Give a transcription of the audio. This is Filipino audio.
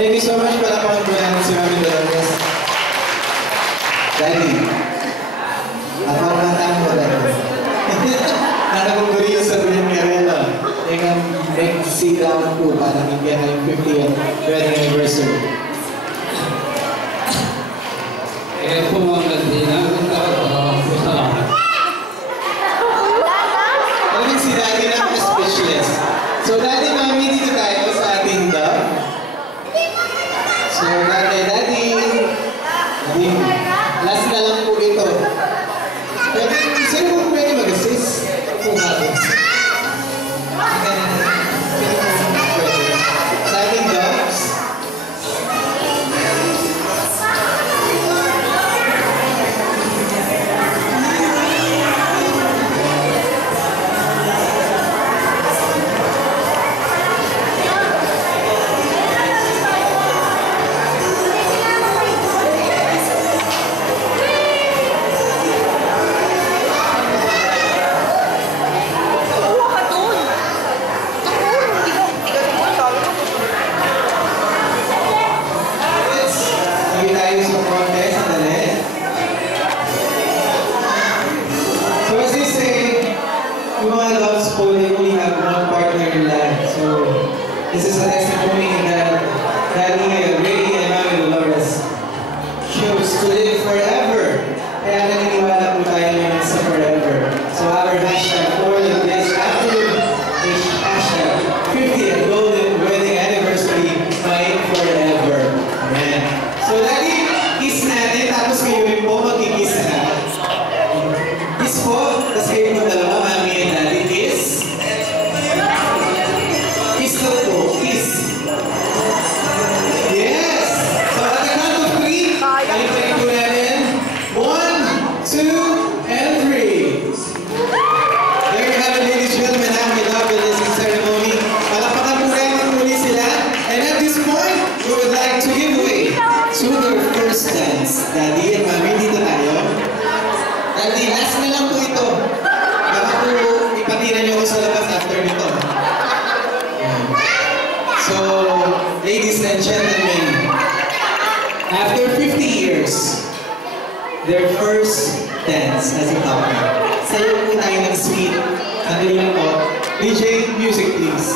Thank you so much. Palapakan po namin si Mami Dolores. Daddy. Ako ang matang mo, Daddy. Nakakaguriyo sa William Carrera. Yung next round po para hinggan na yung 50th wedding anniversary. Po mga kantina, salamat. Alam si Daddy na ako speechless. So Daddy, Mami, dito tayo sa ating dub. So Daddy, last na lang po ito. Pwede, sino po pwede mag-assist? Kung natin. Sa ating dubs. This is a testimony that Daddy, Ray, and Mami Dolores chose to live forever. Kaya naniniwala po tayo ngayon sa forever. So our hashtag for this after this hashtag 50th Golden Wedding Anniversary by Forever. Amen. So Daddy, kiss natin, tapos kayo rin po magkikiss na. Kiss po, tapos kayo po dalawa, Mami and Daddy, kiss. Kiss na po. Daddy and Mami, dito tayo. Daddy, last na lang po ito. Baka po ipatira niyo ko sa labas after nito. So, ladies and gentlemen, after 50 years, their first dance as a couple. Sayo po tayo ng sweet. Sandali lang po. DJ, music please.